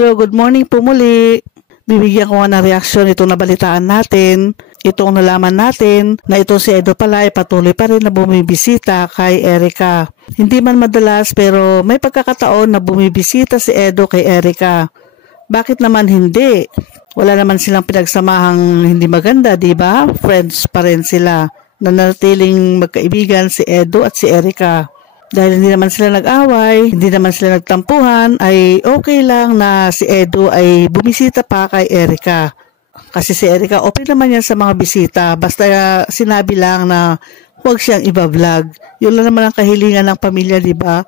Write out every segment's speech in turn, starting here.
Hello, good morning po muli. Bibigyan ko nga ng reaksyon itong nabalitaan natin. Itong nalaman natin na ito si Edo pala ay patuloy pa rin na bumibisita kay Erica. Hindi man madalas pero may pagkakataon na bumibisita si Edo kay Erica. Bakit naman hindi? Wala naman silang pinagsamahang hindi maganda, di ba? Friends pa rin sila. Nanatiling magkaibigan si Edo at si Erica. Dahil hindi naman sila nag-away, hindi naman sila nagtampuhan, ay okay lang na si Edo ay bumisita pa kay Erica. Kasi si Erica open naman yan sa mga bisita, basta sinabi lang na huwag siyang i-vlog. Yun lang naman ang kahilingan ng pamilya, di ba?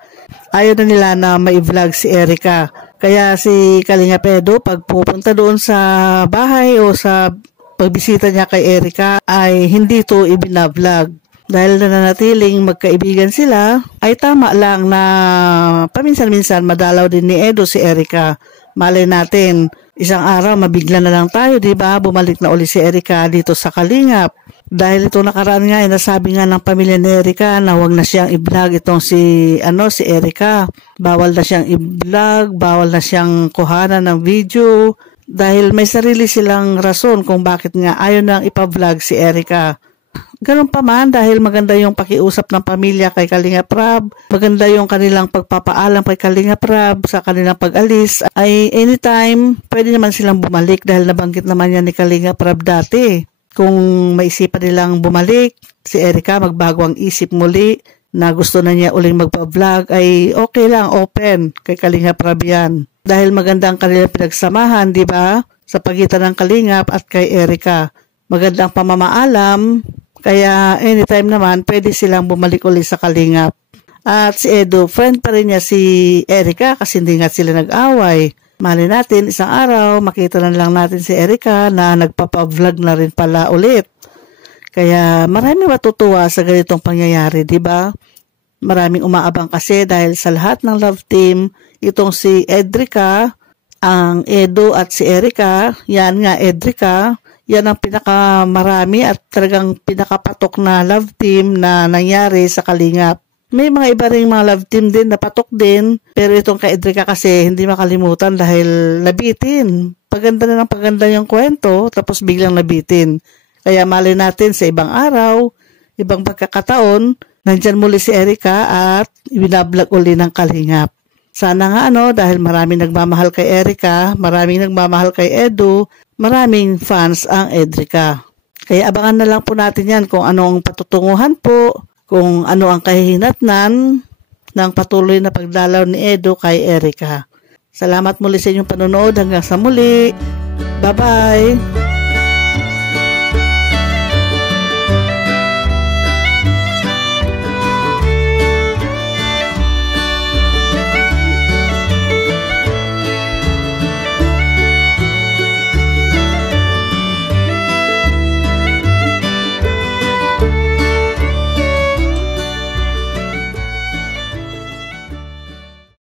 Ayaw na nila na ma-vlog si Erica. Kaya si Kalinga Edo, pag pupunta doon sa bahay o sa pagbisita niya kay Erica, ay hindi to ibina-vlog. Dahil nananatiling magkaibigan sila, ay tama lang na paminsan-minsan madalaw din ni Edo si Erica. Malay natin, isang araw mabigla na lang tayo, di ba? Bumalik na uli si Erica dito sa Kalingap. Dahil ito nakaraan nga, nasabi nga ng pamilya ni Erica na huwag na siyang i-vlog itong si Erica. Bawal na siyang i-vlog, bawal na siyang kuhanan ng video. Dahil may sarili silang rason kung bakit nga ayaw nang ipa-vlog si Erica. Ganun pa man, dahil maganda yung pakiusap ng pamilya kay Kalinga Prab, maganda yung kanilang pagpapaalam kay Kalinga Prab sa kanilang pag-alis, ay anytime pwede naman silang bumalik dahil nabanggit naman yan ni Kalinga Prab dati. Kung maisipan nilang bumalik, si Erica magbago ang isip muli na gusto na niya uling magpa-vlog, ay okay lang, open kay Kalinga Prab yan. Dahil maganda ang kanilang pinagsamahan, di ba? Sa pagitan ng Kalingap at kay Erica. Magandang pamamaalam, kaya anytime naman pwede silang bumalik ulit sa Kalingap. At si Edo, friend pa rin niya si Erica kasi hindi nga sila nag-away. Mali natin, isang araw makita na lang natin si Erica na nagpapa-vlog na rin pala ulit. Kaya maraming matutuwa sa ganitong pangyayari, di ba? Maraming umaabang kasi dahil sa lahat ng love team, itong si Edrica, ang Edo at si Erica, yan nga Edrica, yan ang pinakamarami at talagang pinakapatok na love team na nangyari sa Kalingap. May mga iba ring mga love team din na patok din, pero itong kay Edrica kasi hindi makalimutan dahil nabitin. Paganda na ng paganda yung kwento, tapos biglang nabitin. Kaya mali natin sa ibang araw, ibang pagkakataon, nandyan muli si Erica at binablog uli ng Kalingap. Sana nga dahil maraming nagmamahal kay Erica, maraming nagmamahal kay Edo, maraming fans ang Edrica. Kaya abangan na lang po natin yan kung ano ang patutunguhan po, kung ano ang kahihinatnan ng patuloy na pagdalaw ni Edo kay Erica. Salamat muli sa inyong panonood. Hanggang sa muli. Bye-bye!